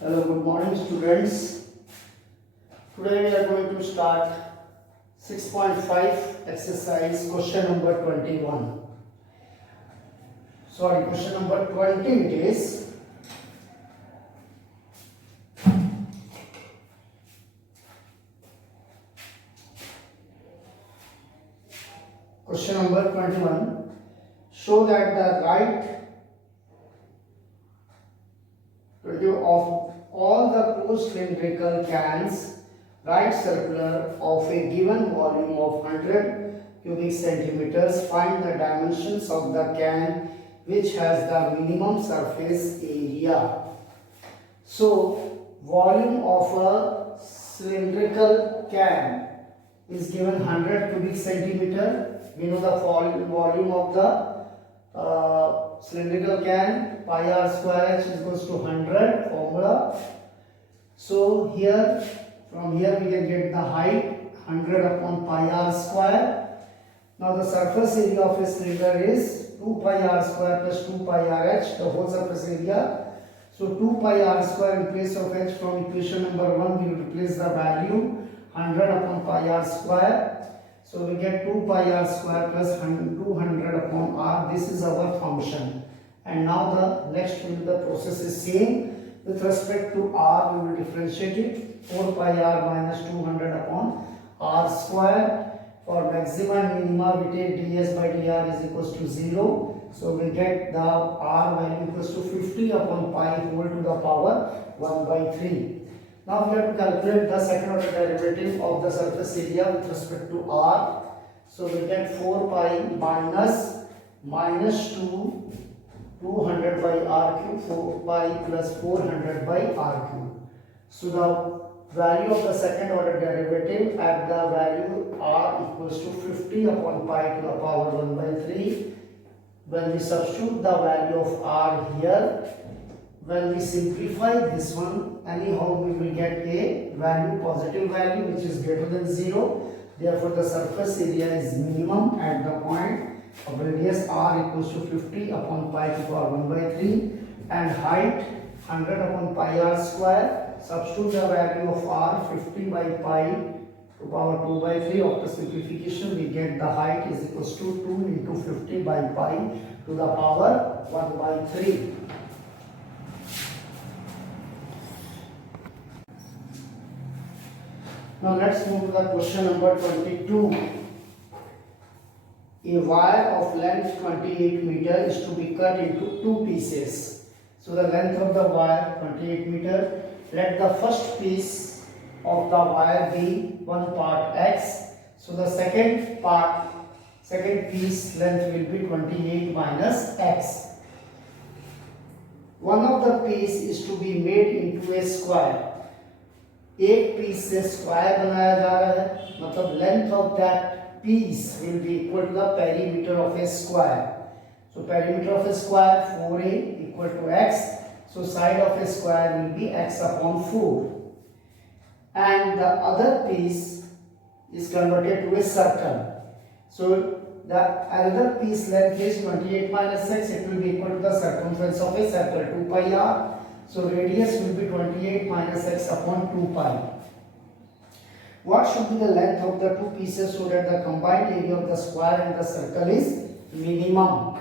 Hello, good morning students. Today we are going to start 6.5 exercise question number 21. Sorry, question number 20 it is. Question number 21. Show that the right of all the closed cylindrical cans, right circular of a given volume of 100 cubic centimeters, find the dimensions of the can which has the minimum surface area. So, volume of a cylindrical can is given 100 cubic centimeter. We know the volume of the cylindrical can, pi r square h is equals to 100 formula. So here, from here we can get the height 100 upon pi r square. Now the surface area of a cylinder is 2 pi r square plus 2 pi r h, the whole surface area. So 2 pi r square in place of h from equation number 1 we will replace the value 100 upon pi r square. So we get 2 pi r square plus 200 upon r. This is our function. And now the next the process is same. With respect to r, we will differentiate it. 4 pi r minus 200 upon r square. For maximum and minima, we take ds by dr is equals to 0. So we get the r value equals to 50 upon pi whole to the power 1 by 3. Now we have to calculate the second order derivative of the surface area with respect to r. So we get 4 pi minus 200 by r cube, 4 pi plus 400 by r cube. So the value of the second order derivative at the value r equals to 50 upon pi to the power 1 by 3. When we substitute the value of r here, when we simplify this one, anyhow we will get a value, positive value which is greater than 0. Therefore the surface area is minimum at the point of radius r equals to 50 upon pi to the power 1 by 3 and height 100 upon pi r square. Substitute the value of r 50 by pi to power 2 by 3. After simplification we get the height is equals to 2 into 50 by pi to the power 1 by 3. Now let's move to the question number 22. A wire of length 28 meter is to be cut into two pieces. So the length of the wire 28 meter. Let the first piece of the wire be one part x. So the second piece length will be 28 minus x. One of the piece is to be made into a square. एक piece से square बनाया जा रहा है, मतलब length of that piece will be equal to the perimeter of a square. So perimeter of a square 4a equal to x. So side of a square will be x upon 4. And the other piece is converted to a circle. So the another piece length is 28 minus x. It will be equal to the circumference of a circle 2 pi r. So radius will be 28 minus x upon 2 pi. What should be the length of the two pieces so that the combined area of the square and the circle is minimum?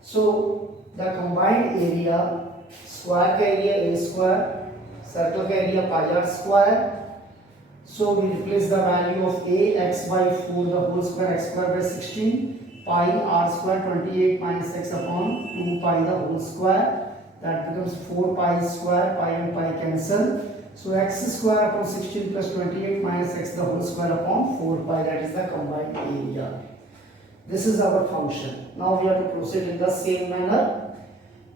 So the combined area, square का area a square, circle का area pi r square. So we replace the value of a x by 4 the whole square, x square by 16, pi r square 28 minus x upon 2 pi the whole square. That becomes 4 pi square, pi and pi cancel. So x square upon 16 plus 28 minus x the whole square upon 4 pi, that is the combined area. This is our function. Now we have to proceed in the same manner.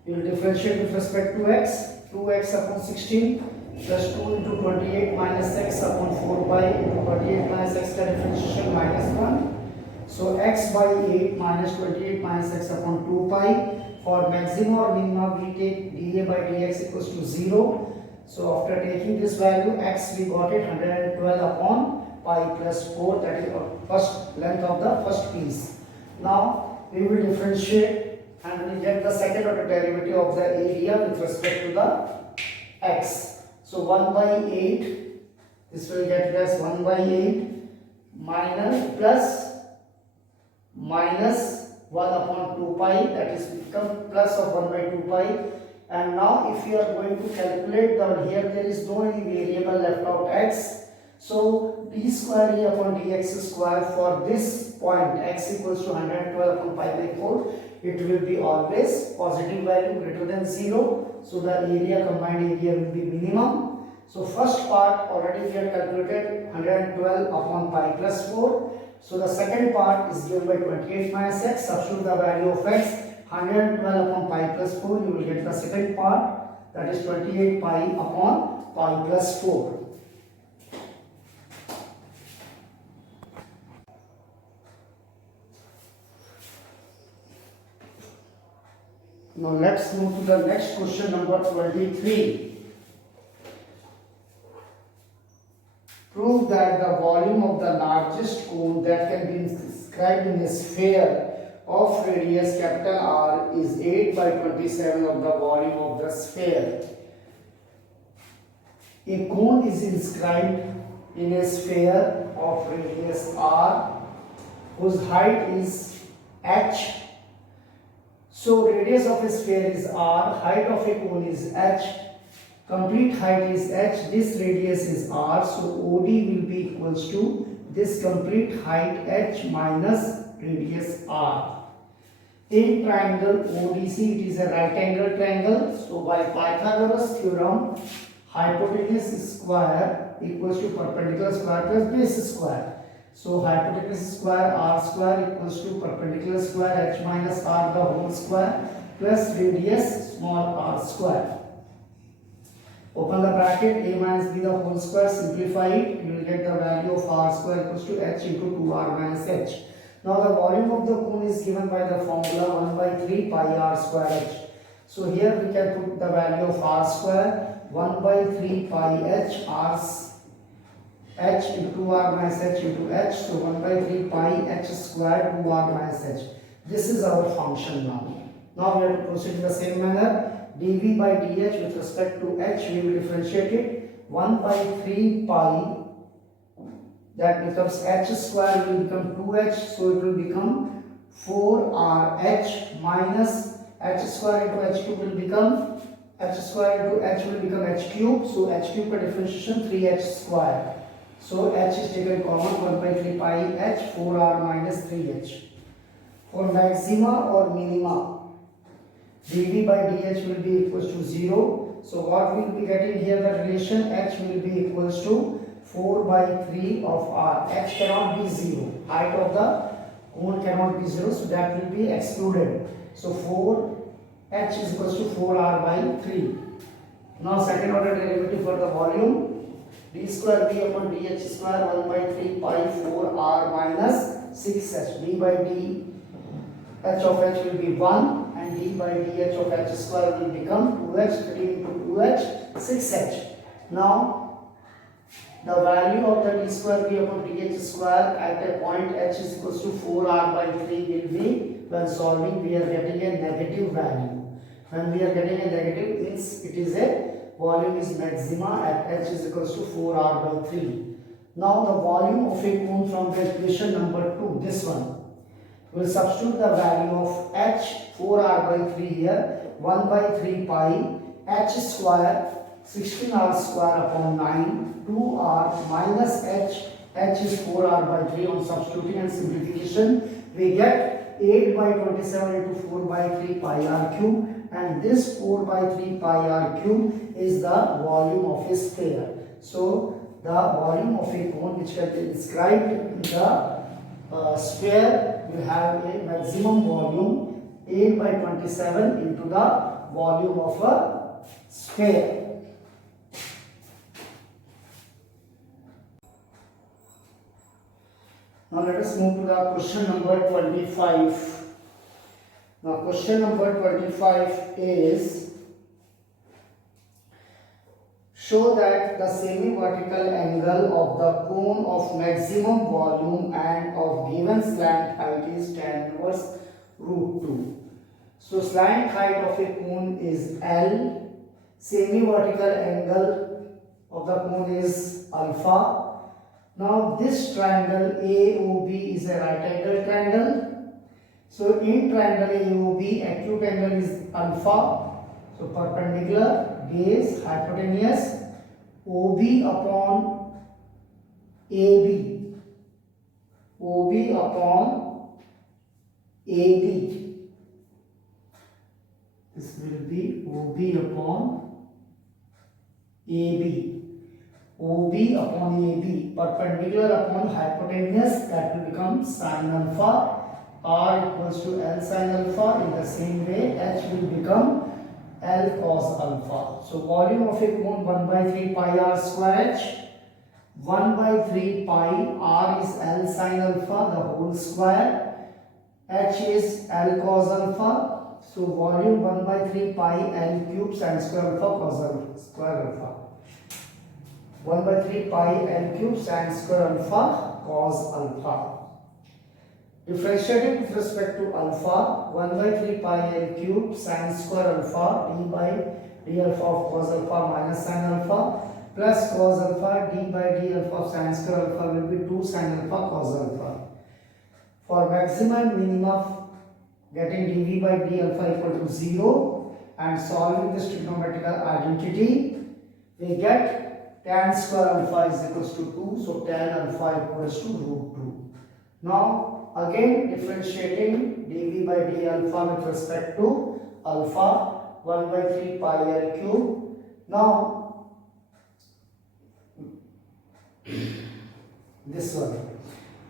We will differentiate with respect to x. 2x upon 16 plus 2 into 28 minus x upon 4 pi into 28 minus x the differentiation minus 1. So x by 8 minus 28 minus x upon 2 pi. For maximum or minimum we take dA by dx equals to 0. So after taking this value x we got it 112 upon pi plus 4, that is first length of the first piece. Now we will differentiate and we get the second order derivative of the area with respect to the x. So 1 by 8, this will get as 1 by 8 minus 1 upon 2 pi, that is become plus of 1 by 2 pi. And now if you are going to calculate the, here there is no any variable left out x, so d square e upon dx square for this point x equals to 112 upon pi by 4, it will be always positive value greater than 0, so the area, combined area will be minimum. So first part already we have calculated 112 upon pi plus 4. So the second part is given by 28 minus x. Substitute the value of x 112 upon pi plus 4. You will get the second part, that is 28 pi upon pi plus 4. Now let's move to the next question, number 23. Prove that the volume of the largest cone that can be inscribed in a sphere of radius capital R is 8 by 27 of the volume of the sphere. A cone is inscribed in a sphere of radius R whose height is h. So radius of a sphere is R, height of a cone is h, complete height is h, this radius is r, so OD will be equals to this complete height h minus radius r. In triangle ODC, it is a right angle triangle, so by Pythagoras theorem, hypotenuse square equals to perpendicular square plus base square. So hypotenuse square r square equals to perpendicular square h minus r the whole square plus radius small r square. Open the bracket, a minus b the whole square, simplify it, you will get the value of r square equals to h into 2r minus h. Now the volume of the cone is given by the formula 1 by 3 pi r square h. So here we can put the value of r square 1 by 3 pi h r h into r minus h into h, so 1 by 3 pi h square 2r minus h. This is our function now. Now we have to proceed in the same manner. dv by dh with respect to h, we will differentiate it. 1 by 3 pi, that becomes h square will become 2h, so it will become 4rh minus h square into h2 will become h square into h will become h cube, so h cube by differentiation 3h square. So h is taken common, 1 by 3 pi h, 4r minus 3h. For maxima or minima, dv by dh will be equals to 0. So what we will be getting here, the relation h will be equals to 4 by 3 of r. H cannot be 0. Height of the cone cannot be 0, so that will be excluded. So 4h is equals to 4r by 3. Now second order derivative for the volume, d square v upon dh square 1 by 3 pi 4r minus 6h. d by d h of h will be 1 and d by dh of h square will become 2h, 3 into 2h, 6h. Now the value of the d square v upon dh square at a point h is equals to 4r by 3 will be, when solving we are getting a negative value. When we are getting a negative, means it is a volume is maxima at h is equals to 4r by 3. Now the volume of a cone from the equation number 2, this one, we will substitute the value of h 4r by 3 here, 1 by 3 pi h square 16r square upon 9, 2r minus h is 4r by 3. On substituting and simplification, we get 8 by 27 into 4 by 3 pi r cube, and this 4 by 3 pi r cube is the volume of a sphere. So the volume of a cone which can be described in the sphere will have a maximum volume 8 by 27 into the volume of a sphere. Now let us move to the question number 25. Now question number 25 is, show that the semi-vertical angle of the cone of maximum volume and of given slant height is tan inverse root 2. So slant height of a cone is L, semi-vertical angle of the cone is alpha. Now this triangle AOB is a right angle triangle. So in triangle AOB, acute angle is alpha. So perpendicular, base, hypotenuse, OB upon AB. OB upon AB. This will be OB upon AB. OB upon AB, perpendicular upon hypotenuse, that will become sin alpha. R equals to L sin alpha. In the same way, H will become L cos alpha. So volume of a cone 1 by 3 pi r square H. 1 by 3 pi r is L sin alpha, the whole square. H is L cos alpha. So volume 1 by 3 pi L cube sin square alpha cos alpha square alpha. 1 by 3 pi L cube sin square alpha cos alpha. Differentiating with respect to alpha, 1 by 3 pi L cube sin square alpha d by d alpha of cos alpha minus sin alpha plus cos alpha d by d alpha of sin square alpha will be 2 sin alpha cos alpha. For maximum and minimum, getting dv by d alpha equal to 0 and solving this trigonometrical identity, we get tan square alpha is equals to 2, so tan alpha equals to root 2. Now again differentiating dv by d alpha with respect to alpha, 1 by 3 pi L cube. Now this one,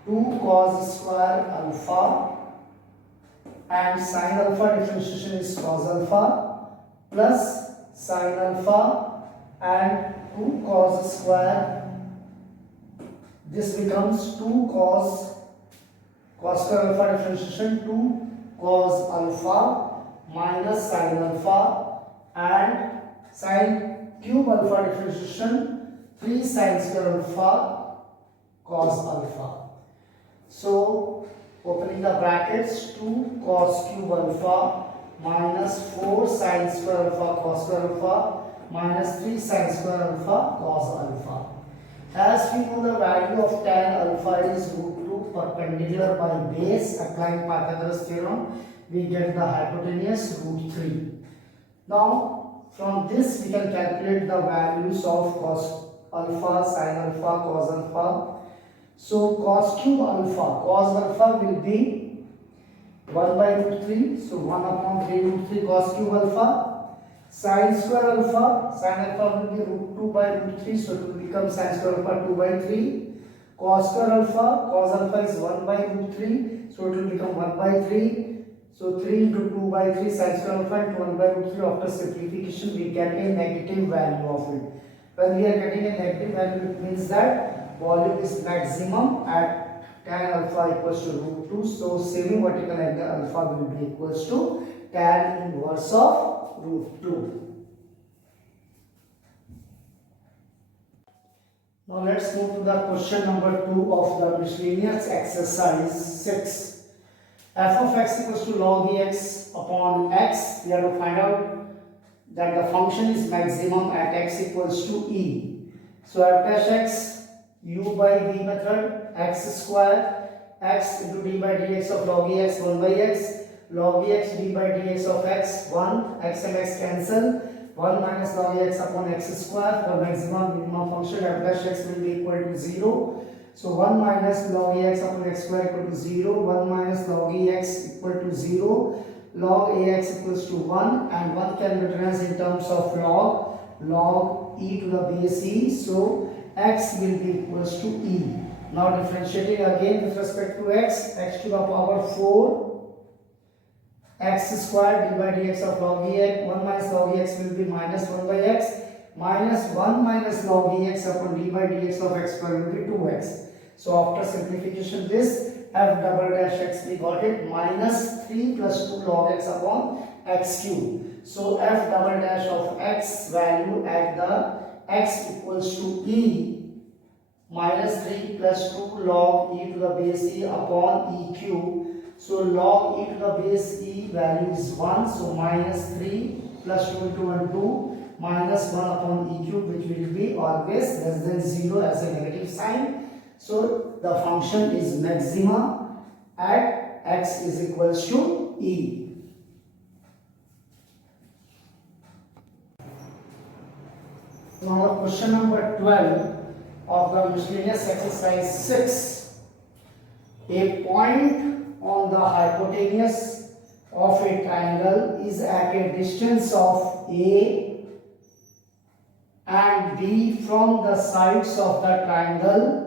2 cos square alpha, and sin alpha differentiation is cos alpha plus sin alpha and 2 cos square. This becomes 2 cos square alpha differentiation 2 cos alpha minus sin alpha and sin cube alpha differentiation 3 sin square alpha cos alpha. So opening the brackets, 2 cos cube alpha minus 4 sin square alpha cos square alpha minus 3 sin square alpha cos alpha. As we know, the value of tan alpha is root 2 perpendicular by base. Applying Pythagoras theorem, we get the hypotenuse root 3. Now from this we can calculate the values of cos alpha, sin alpha, cos alpha. So cos cube alpha, cos alpha will be 1 by root 3. So 1 upon 3 root 3 cos cube alpha. Sin square alpha, sin alpha will be root 2 by root 3. So it will become sin square alpha 2 by 3. Cos square alpha, cos alpha is 1 by root 3. So it will become 1 by 3. So 3 into 2 by 3 sin square alpha into 1 by root 3. After simplification, we get a negative value of it. When we are getting a negative value, it means that volume is maximum at tan alpha equals to root 2. So semi-vertical angle alpha will be equals to tan inverse of root 2. Now let's move to the question number 2 of the miscellaneous exercise 6. F of x equals to log ex upon x. We have to find out that the function is maximum at x equals to e. So f dash x, u by v method, x square, x into d by dx of log ex 1 by x, log ex d by dx of x 1, x and x cancel, 1 minus log x upon x square. For maximum minimum function f dash x will be equal to 0. So 1 minus log x upon x square equal to 0, 1 minus log x equal to 0, log ax equals to 1, and 1 can be written as in terms of log e to the base e. So x will be equals to e. Now differentiating again with respect to x, x to the power 4, x square d by dx of log ex, 1 minus log x will be minus 1 by x, minus 1 minus log ex upon d by dx of x square will be 2x. So after simplification, this f double dash x, we got it minus 3 plus 2 log x upon x cube. So f double dash of x value at the x equals to e minus 3 plus 2 log e to the base e upon e cube. So log e to the base e value is 1. So minus 3 plus 2 into 1 2 minus 1 upon e cube, which will be always less than 0 as a negative sign. So the function is maxima at x is equals to E. Now question number 12 of the miscellaneous exercise 6. A point on the hypotenuse of a triangle is at a distance of A and B from the sides of the triangle.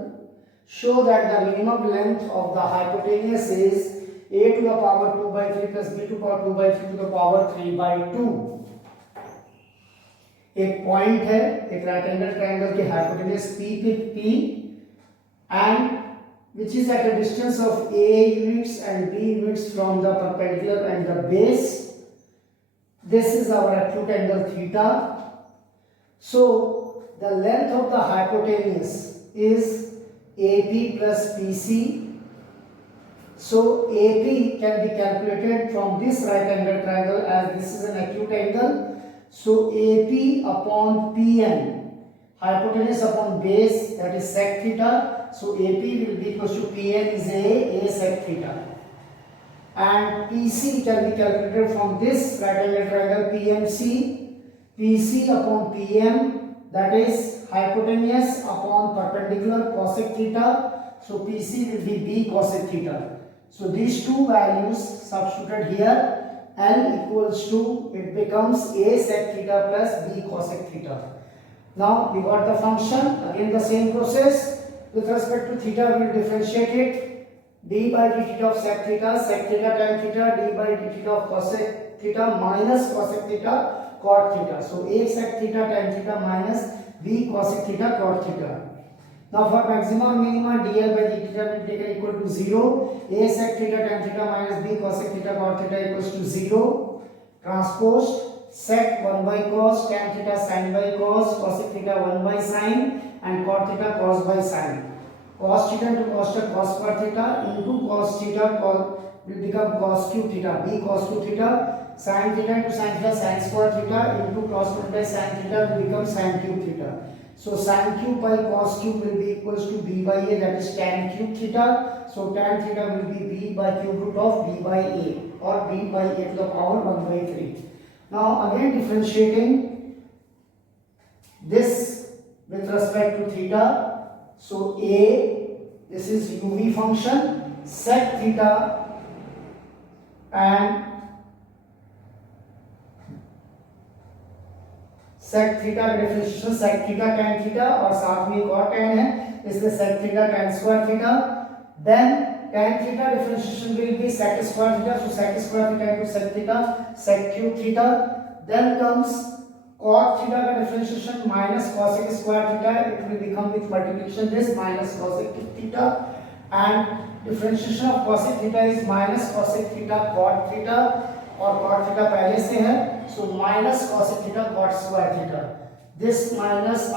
Show that the minimum length of the hypotenuse is A to the power 2 by 3 plus B to the power 2 by 3 to the power 3 by 2. एक point है, एक right angle triangle के hypotenuse P and which is at a distance of A units and B units from the perpendicular and the base. This is our acute angle theta. So the length of the hypotenuse is AP plus PC. So AP can be calculated from this right angle triangle as this is an acute angle. So AP upon PN, hypotenuse upon base, that is sec theta. So AP will be equal to PN is A sec theta. And PC can be calculated from this right angle triangle PMC. PC upon PM, that is hypotenuse upon perpendicular cosec theta. So PC will be B cosec theta. So these two values substituted here, L equals to, it becomes A sec theta plus B cosec theta. Now we got the function, again the same process. With respect to theta, we will differentiate it. D by d theta of sec theta tan theta, d by d theta of cosec theta minus cosec theta cot theta. So A sec theta tan theta minus B cosec theta cot theta. Now for maximum and minima, dl by d theta will be taken equal to 0. A sec theta tan theta minus B cosec theta cot theta equals to 0. Transposed sec 1 by cos, tan theta sin by cos, cosec theta 1 by sin and cot theta cos by sin. Cos theta into cos theta cos square theta into cos theta will become cos cube theta, B cos cube theta. Sin theta into sin theta sin square theta into cos multiplied sin theta will become sin cube theta. So sin cube by cos cube will be equals to B by A, that is tan cube theta. So tan theta will be B by cube root of B by A or B by A to the power 1 by 3. Now again differentiating this with respect to theta. So A, this is UV function, sec theta and sec theta differentiation sec theta tan theta और साथ में एक और tan है इसलिए sec theta tan square theta. Then tan theta differentiation will be sec square theta, so sec square theta into sec theta sec cube theta. Then comes cot theta का differentiation minus cosec square theta, it will become with multiplication this minus cosec theta, and differentiation of cosec theta is minus cosec theta cot theta और cot theta पहले से है, so minus cosec theta cot square theta. This minus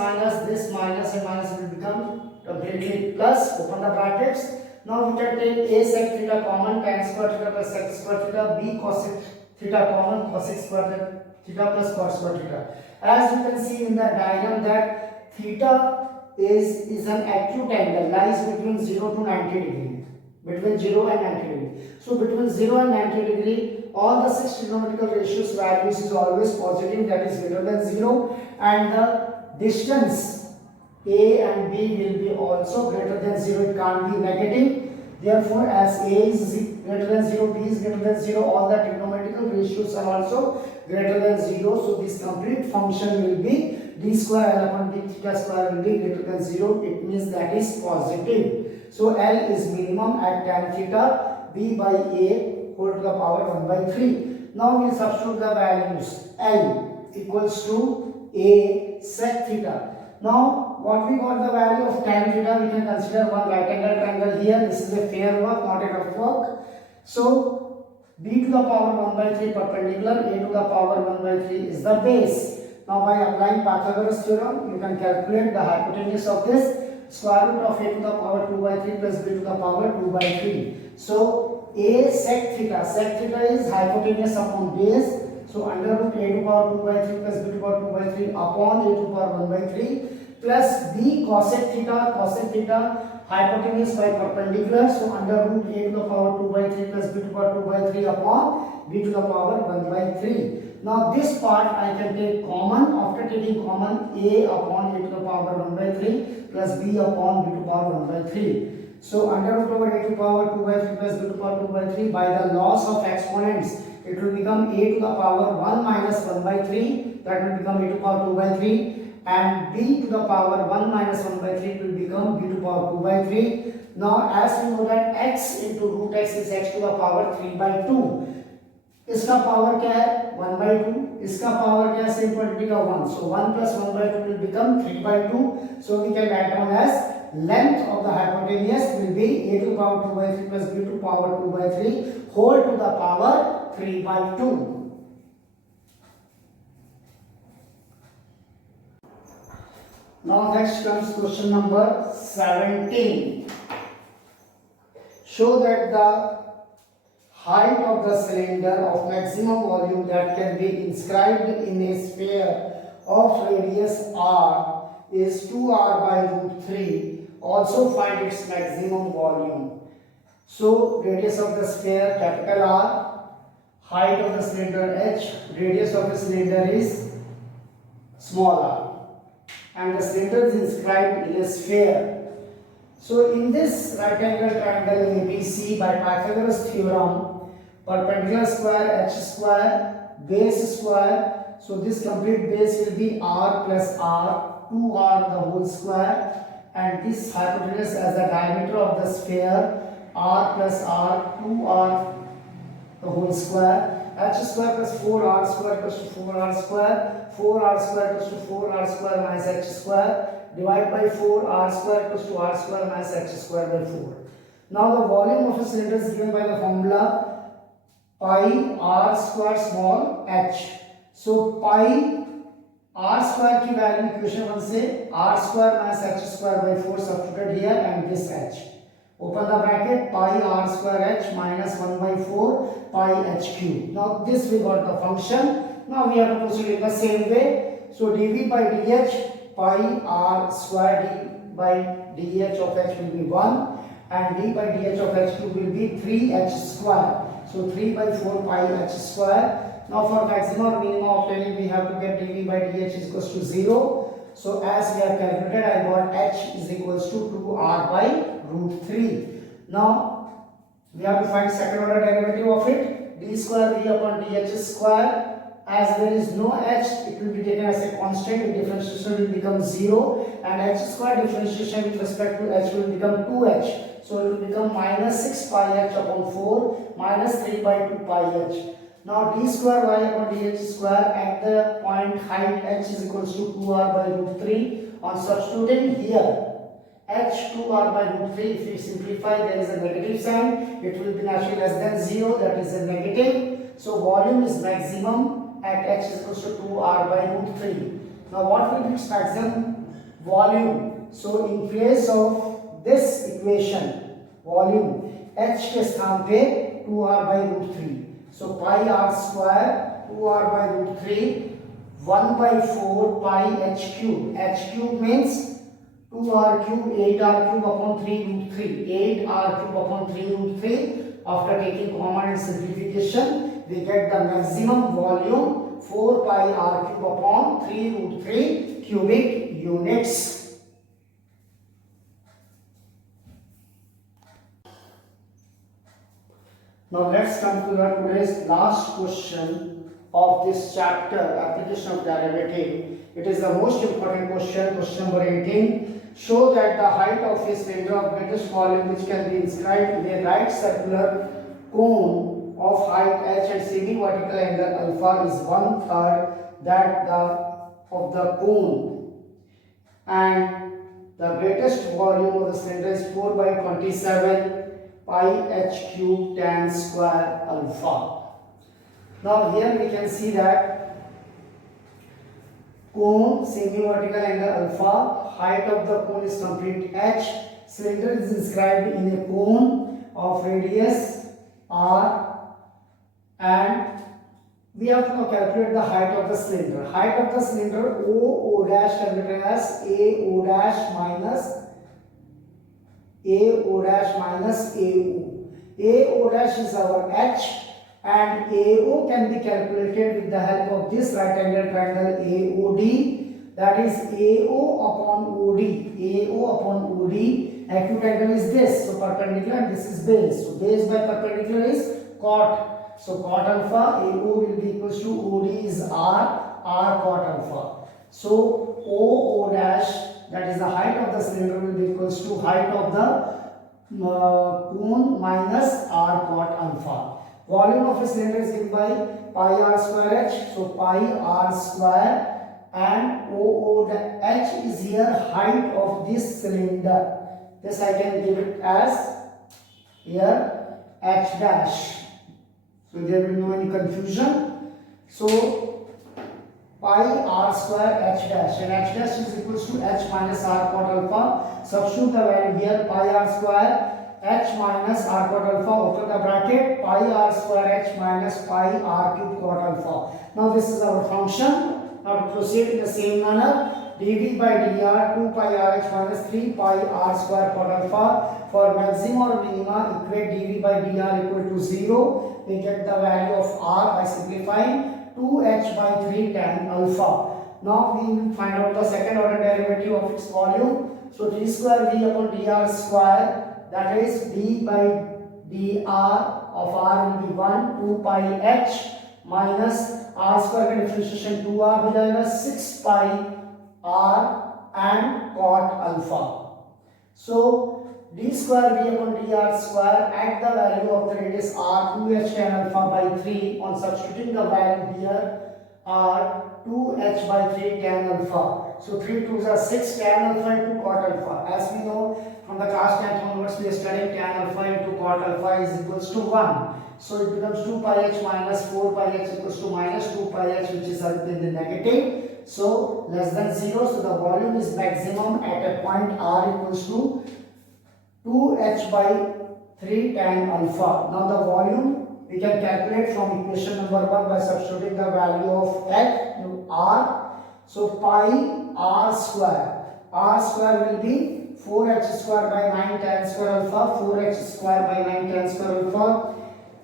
this minus and minus will become completely plus, open the brackets. Now we can take A sec theta common, tan square theta plus sec square theta, B cosec theta common, cosec square theta plus cot square theta. As you can see in the diagram that theta is an acute angle, lies between 0 to 90 degree, between 0 and 90 degree. So between 0 and 90 degree, all the 6 trigonometrical ratios values is always positive, that is greater than 0, and the distance A and B will be also greater than 0, it can't be negative. Therefore, as A is greater than 0, B is greater than 0, all the trigonometrical ratios are also greater than 0. So this complete function will be d square L upon d theta square will be greater than 0. It means that is positive. So L is minimum at tan theta, B by A whole to the power 1 by 3. Now we will substitute the values. L equals to A sec theta. Now what we got the value of tan theta, we can consider one right angle triangle here. This is a fair work, not a rough work. So b to the power 1 by 3 perpendicular, a to the power 1 by 3 is the base. Now by applying Pythagoras theorem, you can calculate the hypotenuse of this. Square root of a to the power 2 by 3 plus b to the power 2 by 3. So a sec theta is hypotenuse upon base. So under root a to the power 2 by 3 plus b to the power 2 by 3 upon a to the power 1 by 3. plus b cosec theta hypotenuse by perpendicular, so under root a to the power 2 by 3 plus b to the power 2 by 3 upon b to the power 1 by 3. Now this part I can take common. After taking common, a upon a to the power 1 by 3 plus b upon b to the power 1 by 3. So under root over a to the power 2 by 3 plus b to the power 2 by 3, by the loss of exponents, it will become a to the power 1 minus 1 by 3, that will become a to the power 2 by 3, and b to the power 1 minus 1 by 3 will become b to the power 2 by 3. Now as we know that x into root x is x to the power 3 by 2. इसका power क्या है 1 by 2, इसका power क्या है same quantity का 1, so 1 plus 1 by 2 will become 3 by 2. So we can write down as length of the hypotenuse will be a to the power 2 by 3 plus b to the power 2 by 3 whole to the power 3 by 2. Now next comes question number 17. Show that the height of the cylinder of maximum volume that can be inscribed in a sphere of radius r is 2r by root 3. Also find its maximum volume. So radius of the sphere capital R, height of the cylinder h, radius of the cylinder is small r, and the cylinder is inscribed in a sphere. So in this right angle triangle ABC, by Pythagoras theorem, perpendicular square h square, base square, so this complete base will be r plus r, 2r the whole square, and this hypotenuse as the diameter of the sphere, r plus r, 2r the whole square, h square plus 4r square equals to 4r square, 4r square equals to 4r square minus h square, divide by 4r square equals to r square minus h square by 4. Now the volume of a cylinder is given by the formula pi r square small h. So pi r square की value equation 1 से r square minus h square by 4 substituted here, and this h. Open the bracket, pi r square h minus 1 by 4 pi h cube. Now this we got the function. Now we have to proceed in the same way. So dv by dh, pi r square d by dh of h will be 1, and d by dh of h cube will be 3h square. So 3 by 4 pi h square. Now for maximum or minimum obtaining, we have to get dv by dh is equals to 0. So as we have calculated, I got h is equals to 2r by root 3. Now we have to find second order derivative of it. D square v upon dh square. As there is no h, it will be taken as a constant. The differentiation will become 0, and h square differentiation with respect to h will become 2h. So it will become minus 6 pi h upon 4 minus 3 by 2 pi h. Now d square y upon dh square at the point height h is equals to 2r by root 3. On substituting here h 2r by root 3, if we simplify, there is a negative sign. It will be naturally less than 0, that is a negative. So volume is maximum at h is equals to 2r by root 3. Now what will be its maximum volume? So in place of this equation, volume h के स्थान पे 2r by root 3. So pi r square 2r by root 3 1 by 4 pi h cube. H cube means 2r cube 8r cube upon 3 root 3. 8r cube upon 3 root 3. After taking common and simplification, we get the maximum volume 4 pi r cube upon 3 root 3 cubic units. Now let's come to the today's last question of this chapter, application of derivative. It is the most important question, question number 18. Show that the height of a cylinder of greatest volume which can be inscribed in a right circular cone of height h and semi-vertical angle alpha is 1/3 that of the cone, and the greatest volume of the cylinder is 4 by 27 pi h cube tan square alpha. Now here we can see that cone, semi-vertical angle alpha, height of the cone is complete h, cylinder is inscribed in a cone of radius r, and we have to now calculate the height of the cylinder. Height of the cylinder O dash can be written as AO dash minus AO dash minus AO. AO dash is our H and AO can be calculated with the help of this right angle triangle AOD, that is AO upon OD. AO upon OD, acute angle is this, so perpendicular, and this is base. So base by perpendicular is cot. So cot alpha AO will be equals to OD is R cot alpha. So OO dash, that is the height of the cylinder, will be equals to height of the cone minus R cot alpha. Volume of a cylinder is given by pi r square h. So pi r square, and OO h is here height of this cylinder. This I can give it as here h dash. So there will be no any confusion. So pi r square h dash, and h dash is equals to h minus r cot alpha. Substitute the value here, pi r square h minus r cot alpha, open the bracket, pi r square h minus pi r cube cot alpha. Now this is our function. Now to proceed in the same manner, dv by dr 2 pi r h minus 3 pi r square cot alpha. For maximum or minima, equate dv by dr equal to 0. We get the value of r by simplifying 2h by 3 tan alpha. Now we will find out the second order derivative of its volume. So d square v upon dr square, that is d by dr of r will be 1 2 pi h minus r square का differentiation 2r हो जाएगा 6 pi r and cot alpha. So d square v upon dr square, at the value of the radius r 2h tan alpha by 3, on substituting the value here r 2h by 3 tan alpha. So 3 2s are 6 tan alpha into cot alpha. As we know from the class 10th onwards, we are studying tan alpha into cot alpha is equals to 1. So it becomes 2 pi h minus 4 pi h equals to minus 2 pi h, which is in the negative. So less than 0. So the volume is maximum at a point r equals to 2h by 3 tan alpha. Now the volume we can calculate from equation number 1 by substituting the value of h to r. So pi r square. R square will be 4h square by 9 tan square alpha. 4h square by 9 tan square alpha.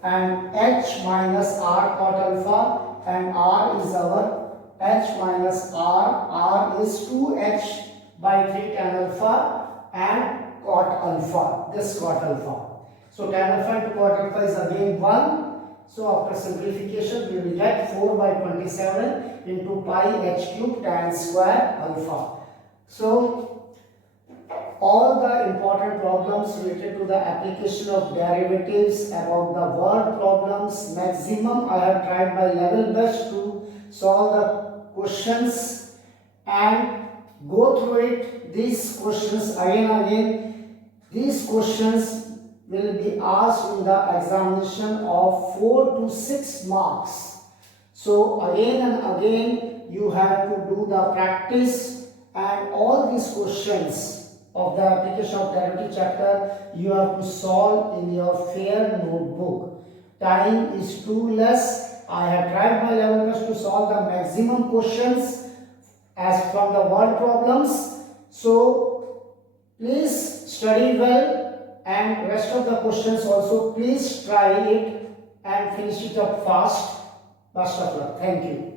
And h minus r cot alpha, and r is our h minus r is 2h by 3 tan alpha and cot alpha, this cot alpha. So tan alpha into cot alpha is again 1. So after simplification we will get 4 by 27 into pi h cube tan square alpha. So all the important problems related to the application of derivatives, about the word problems, maximum I have tried my level best to solve the questions and go through it. These questions again and again. These questions will be asked in the examination of 4 to 6 marks. So again and again you have to do the practice, and all these questions of the application of derivative chapter you have to solve in your fair notebook. Time is too less. I have tried my level best to solve the maximum questions as from the word problems. So please study well, and rest of the questions also please try it and finish it up fast. Best of luck. Thank you.